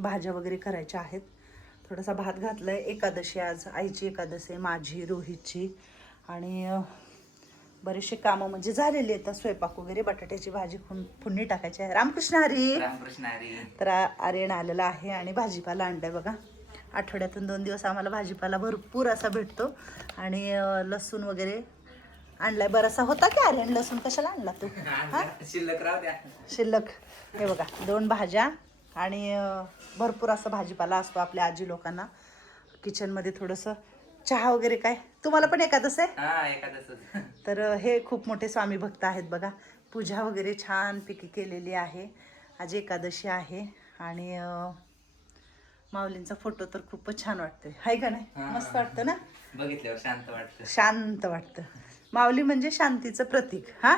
भाज्या वगैरे करायच्या आहेत. थोडासा भात घातला आहे. एकादशी आज, आईची एकादशी आहे, माझी, रोहितची. आणि बरेचसे कामं म्हणजे झालेली आहेत. स्वयंपाक वगैरे, बटाट्याची भाजी फोडणी टाकायची आहे. रामकृष्ण हरी. रामकृष्ण हरी. तर आर्यन आलेला आहे आणि भाजीपाला आणलाय बघा. आठवड्यातून 2 दिवस आम्हाला भाजीपाला भरपूर असा भेटतो. आणि लसूण वगैरे आणलाय बराचसा. होता की आर्यन लसूण? कशाला आणला तू? शिल्लक राहू द्या. शिल्लक. हे बघा 2 भाज्या आणि भरपूर असं भाजीपाला असतो आपल्या आजी लोकांना. किचनमध्ये थोडंसं चहा वगैरे. काय तुम्हाला पण एकादश आहे? हा, एकादश. तर हे खूप मोठे स्वामी भक्त आहेत बघा. पूजा वगैरे छानपैकी केलेली आहे. आज एकादशी आहे. आणि माऊलींचा फोटो तर खूपच छान वाटतोय, हाय का नाही? मस्त वाटतं ना बघितल्यावर? शांत वाटतं. शांत वाटतं. माऊली म्हणजे शांतीचं प्रतीक. हा,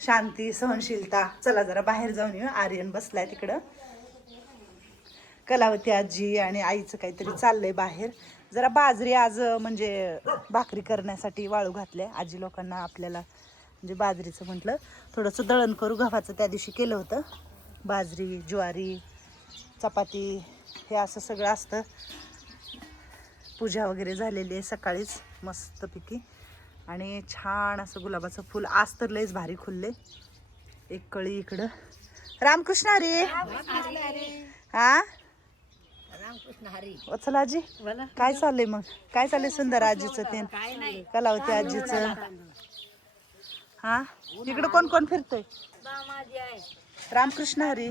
शांती, सहनशीलता. चला जरा बाहेर जाऊन येऊ. आर्यन बसलाय तिकडं. कलावती आजी आणि आईचं काहीतरी चाललंय बाहेर. जरा बाजरी आज म्हणजे भाकरी करण्यासाठी वाळू घातले आजी लोकांना. आपल्याला म्हणजे बाजरीचं म्हटलं थोडंसं दळण करू. गव्हाचं त्या दिवशी केलं होतं. बाजरी, ज्वारी, चपाती हे असं सगळं असतं. पूजा वगैरे झालेली आहे सकाळीच मस्तपैकी. आणि छान असं गुलाबाचं फुल आज तर लयच भारी खुलले. एक कळी इकडं. रामकृष्ण हरी. हा, रामकृष्ण हरी. वत्सला आजी काय चाललंय मग? काय चाललंय सुंदर आजीचं ते, कलावती आजीचं? हा, इकडं कोण कोण फिरतोय? रामकृष्ण हरी.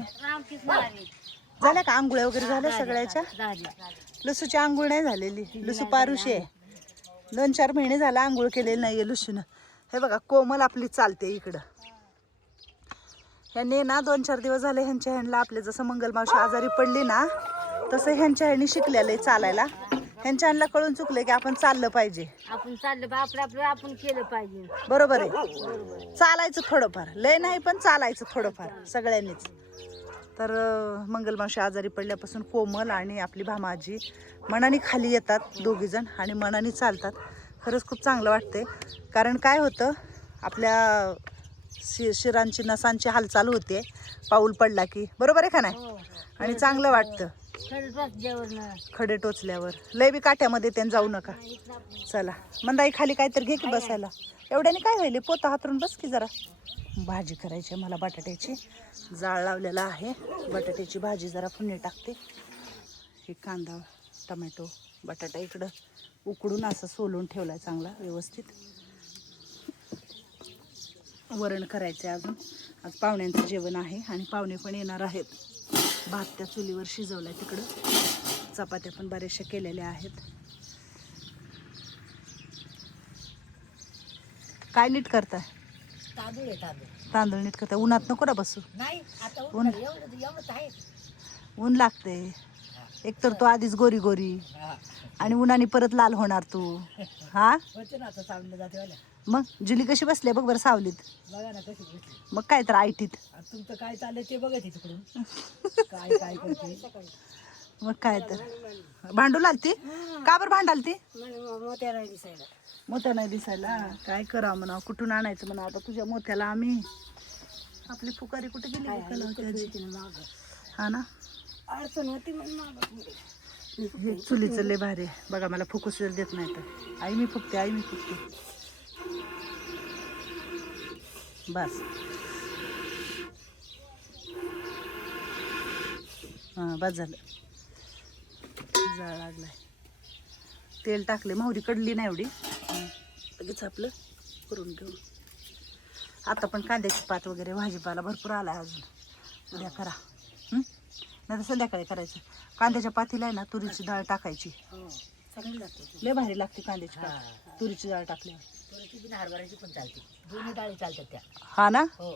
झाल्या का आंघोळ्या वगैरे झाल्या सगळ्याच्या? लसूची आंघोळ नाही झालेली. लसू पारुशी आहे. 2-4 महिने झाला आंघोळ केलेली नाहीये लसूनं. हे बघा कोमल आपली चालते इकडं. ह्यांनी ना 2-4 दिवस झाले ह्यांच्या ह्यांना आपले जसं मंगलमावशी आजारी पडली ना तसं ह्यांच्या ह्यांनी शिकलेलं आहे चालायला. ह्यांच्या ह्यांना कळून चुकले की आपण चाललं पाहिजे. आपण चाललं आपलं आपण केलं पाहिजे. बरोबर आहे. चालायचं थोडंफार, लय नाही पण चालायचं थोडंफार सगळ्यांनीच. तर मंगलमावशी आजारी पडल्यापासून कोमल आणि आपली भामाजी मनाने खाली येतात दोघीजण आणि मनाने चालतात. खरंच खूप चांगलं वाटते. कारण काय होतं आपल्या शिरांची नसांची हालचाल होते पाऊल पडला की. बरोबर आहे का नाही? आणि चांगलं वाटतं. खडे टोचल्यावर लय बी काट्यामध्ये त्यांनी जाऊ नका. चला मंदाई खाली काहीतरी घे की बसायला. एवढ्याने काय होईल? पोतं हातरून बस की जरा. भाजी करायची मला बटाट्याची. जाळ लावलेला आहे. बटाट्याची भाजी जरा फोडणी टाकते. हे कांदा, टमॅटो, बटाटा इकडं उकडून असं सोलून ठेवलाय चांगला व्यवस्थित. वरण करायचं अजून. आज पाहुण्यांचं जेवण आहे आणि पाहुणे पण येणार आहेत. भात त्या चुलीवर शिजवलाय तिकडं. चपात्या पण बऱ्याचशा केलेल्या आहेत. काय नीट करताय? तांदूळ तांदूळ नीट करताय. उन्हात नको ना बसू. नाही आता ऊन एवढंच आहे. ऊन लागते. एकतर तो आधीच गोरी गोरी आणि उन्हाने परत लाल होणार तू. हा, होते ना आता सावलीला जाते वाल्या. मग जुली कशी बसली बघ बरं सावलीत. बघा ना कशी भेटली. मग काय तर आयटीत. तुमचं काय चाललंय ते बघा तिकडून. काय काय करते. मग काय तर भांडू लागती. का बरं भांडालती? मोत्या नाही दिसायला. मोत्या नाही दिसायला. काय करा म्हणा, कुठून आणायचं म्हणा आता तुझ्या मोत्याला आम्ही. आपली फुकारी कुठे गेली? हा ना, अडचण होती हे चुलीचं लय भारी आहे. बघा मला फुकूस देत नाही तर. आई मी फुकते, आई मी फुकते. बस हां, बस झालं. जाळ लागलाय. तेल टाकले. मोहरी कडली नाही एवढी. लगेच आपलं करून घेऊ. आता पण कांद्याची पात वगैरे भाजीपाला भरपूर आला अजून. उद्या करा. नाही तर संध्याकाळी करायचं. कांद्याच्या पातीला आहे ना तुरीची डाळ टाकायची. लय भारी लागते कांद्याची पात तुरीची डाळ टाकल्यावर. हरभऱ्याची पण चालते. दोन्ही डाळी चालतात त्या. हा ना, हो.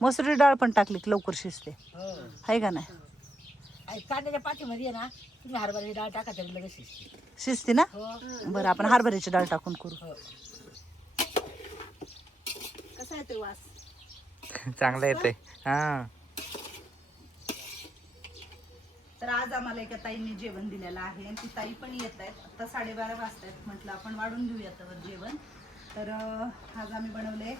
मसुरी डाळ पण टाकली की लवकर शिजते. आहे का नाही? कांद्याच्या पाठीमध्ये ना तुम्ही हरभऱ्याची डाळ टाका तरी लगेच शिजते. शिजते ना. बरं आपण हरभऱ्याची डाळ टाकून करू. कसा येतोय वास? चांगलं येतंय. हा, तर आज आम्हाला एका ताईंनी जेवण दिलेलं आहे आणि ती ताई पण येत आहेत. आता 12:30 वाजतायत. म्हटलं आपण वाढून घेऊया तर जेवण. तर आज आम्ही बनवले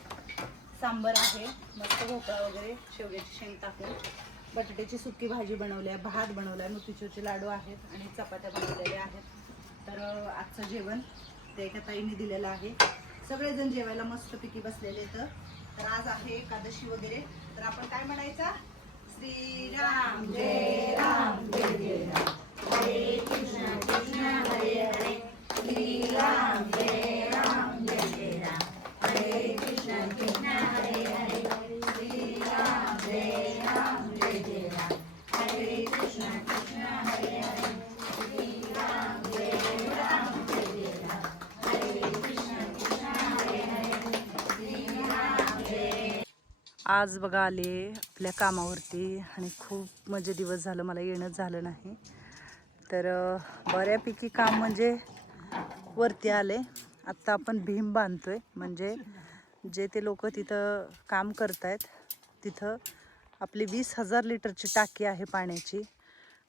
सांबर आहे. मस्त भोपळा वगैरे शेवग्याची शेंग टाकून बटाट्याची सुकी भाजी बनवली आहे, भात बनवला आहे, मोतीचूरचे लाडू आहेत आणि चपात्या बनवलेल्या आहेत. तर आजचं जेवण ते एका ताईने दिलेलं आहे. सगळेजण जेवायला मस्तपैकी बसलेले तर आज आहे एकादशी वगैरे. तर आपण काय म्हणायचं? श्रीराम जय राम जय जय राम, हरे कृष्ण कृष्ण हरे हरे, श्रीराम जय राम जय जय राम, हरे कृष्ण कृष्ण हरे हरे, श्रीराम जय राम जय जय राम, हरे कृष्ण कृष्ण हरे हरे, श्रीराम जय राम जय जय राम, हरे कृष्ण कृष्ण हरे हरे, श्रीराम जय. आज बघा आले आपल्या कामावरती आणि खूप म्हणजे दिवस झालं मला येणं झालं नाही. तर बऱ्यापैकी काम म्हणजे वरती आले. आत्ता आपण भीम बांधतोय, म्हणजे जे ते लोक तिथं काम करतायत तिथं आपली 20,000 लिटरची टाकी आहे पाण्याची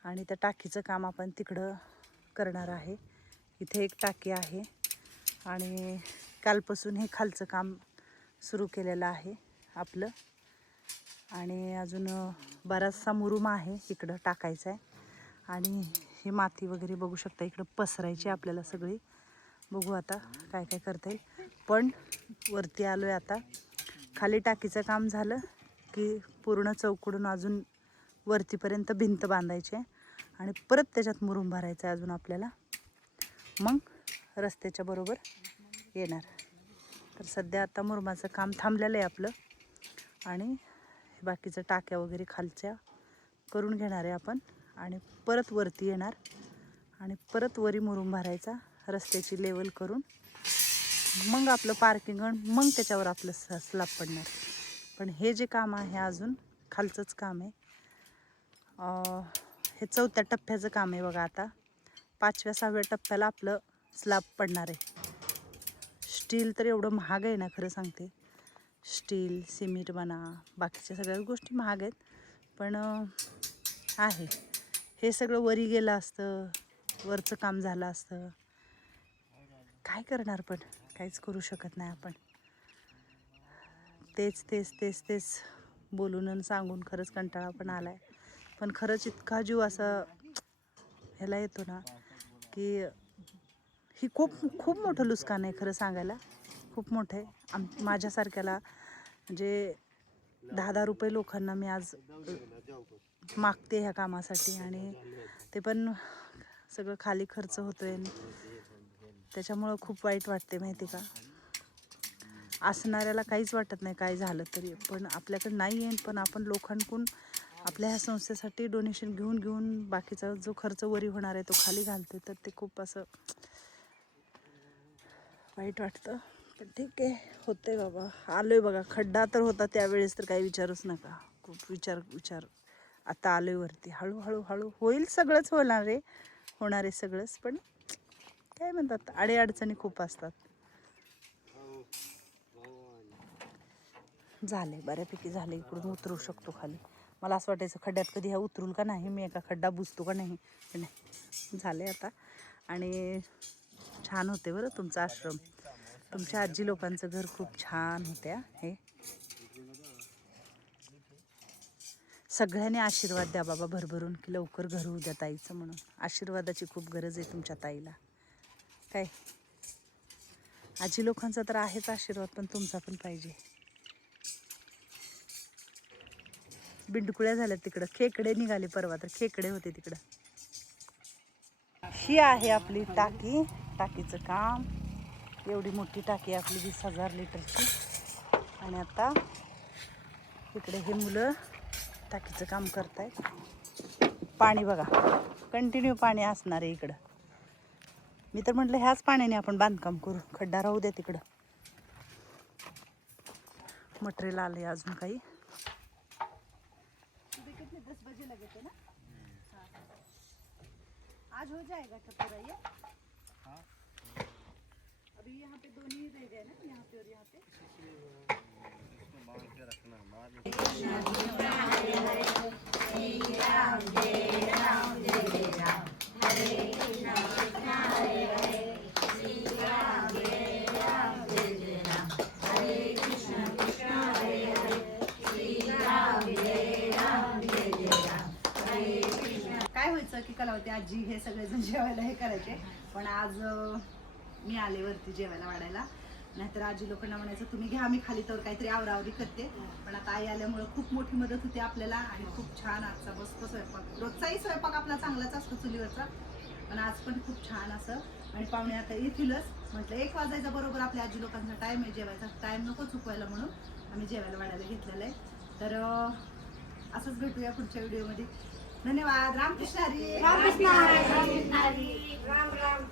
आणि त्या टाकीचं काम आपण तिकडं करणार आहे. इथे एक टाकी आहे आणि कालपासून हे खालचं काम सुरू केलेलं आहे आपलं. आणि अजून बराचसा मुरुम आहे इकडं टाकायचा आहे आणि ही माती वगैरे बघू शकता इकडं पसरायची आपल्याला सगळी. बघू आता काय काय करता येईल. पण वरती आलो आहे आता. खाली टाकीचं काम झालं की पूर्ण चौकडून अजून वरतीपर्यंत भिंत बांधायची आहे आणि परत त्याच्यात मुरुम भरायचा आहे अजून आपल्याला, मग रस्त्याच्या बरोबर येणार. तर सध्या आता मुरुमाचं काम थांबलेलं आहे आपलं आणि बाकीचं टाक्या वगैरे खालच्या करून घेणार आहे आपण आणि परत वरती येणार आणि परत वरी मुरुम भरायचा रस्त्याची लेवल करून, मग आपलं पार्किंग, मग त्याच्यावर आपलं स्लॅब पडणार. पण हे जे काम आहे अजून खालचंच काम आहे. हे 4थ्या टप्प्याचं काम आहे बघा. आता 5व्या 6व्या टप्प्याला आपलं स्लॅब पडणार आहे. स्टील तर एवढं महाग आहे ना, खरं सांगते. स्टील, सिमेंट म्हणा, बाकीच्या सगळ्याच गोष्टी महाग आहेत. पण आहे हे सगळं वरी गेलं असतं, वरचं काम झालं असतं. काय करणार, पण काहीच करू शकत नाही आपण. तेच तेच तेच तेच बोलून आणि सांगून खरंच कंटाळा पण आला आहे. पण खरंच इतका जीव असा ह्याला येतो ना की ही खूप खूप मोठं नुकसान आहे. खरं सांगायला खूप मोठं आहे. माझ्यासारख्याला म्हणजे 10-10 रुपये लोकांना मी आज मागते ह्या कामासाठी आणि ते पण सगळं खाली खर्च होतोय. त्याच्यामुळं खूप वाईट वाटते माहिती का. असणाऱ्याला काहीच वाटत नाही काय झालं तरी, पण आपल्याकडे नाही आहे. पण आपण लोकांकडून आपल्या ह्या संस्थेसाठी डोनेशन घेऊन बाकीचा जो खर्च वरी होणार आहे तो खाली घालते. तर ते खूप असं वाईट वाटतं. पण ठीक आहे, होते बाबा. आलो आहे बघा. खड्डा तर होता त्यावेळेस तर काही विचारूच नका. खूप विचार आता आलो आहे वरती. हळूहळू होईल, सगळंच होणार आहे सगळंच. पण काय म्हणतात, अडीअडचणी खूप असतात. झाले बऱ्यापैकी झाले. इकडून उतरू शकतो खाली. मला असं वाटायचं खड्ड्यात कधी ह्या उतरूल का नाही मी, एका खड्डा बुजतो का नाही. पण नाही, झाले आता. आणि छान होते बरं तुमचा आश्रम. तुमच्या आजी लोकांचं घर खूप छान होत्या. हे सगळ्यांनी आशीर्वाद द्या बाबा भरभरून की लवकर घर होऊ द्या ताईचं. म्हणून आशीर्वादाची खूप गरज आहे तुमच्या ताईला. काय आजी लोकांचा तर आहेच आशीर्वाद, पण तुमचा पण पाहिजे. बिंडकुळ्या झाल्या तिकडं. खेकडे निघाले परवा, तर खेकडे होते तिकडं. ही आहे आपली टाकी. टाकीचं काम, एवढी मोठी टाकी आपली 20,000 लिटरची. आणि आता इकडे हे मुलं टाकीचं काम करतायत. पाणी बघा, कंटिन्यू पाणी असणार आहे इकडं. मी तर म्हटलं ह्याच पाण्याने आपण बांधकाम करू, खड्डा राहू द्या तिकडं. मटेरियल आले अजून काही. 10 बजे लगे थे ना. आज हो जाएगा क्या पूरा ये? हाँ, अभी यहाँ पे दोनों ही रह गए ना, यहाँ पे और यहाँ पे. बांध के रखना म्हणायचं की कलावती आजी हे सगळेजण जेवायला हे करायचे, पण आज मी आले वरती जेवायला वाढायला. नाहीतर आजी लोकांना म्हणायचं तुम्ही घ्या, मी खाली तर काहीतरी आवरावरी करते. पण आता आई आल्यामुळं खूप मोठी मदत होते आपल्याला आणि खूप छान आजचा मस्त स्वयंपाक. रोजचाही स्वयंपाक आपला चांगलाच असतो चुलीवरचा, पण आज पण खूप छान असं. आणि पाहुणे आता येतीलच, म्हटलं 1 वाजायचा बरोबर आपल्या आजी लोकांचा टाइम आहे जेवायचा, टाइम नको चुकवायला म्हणून आम्ही जेवायला वाढायला घेतलेलं आहे. तर असंच भेटूया पुढच्या व्हिडिओमध्ये. धन्यवाद. रामकृष्ण हरी. राम राम.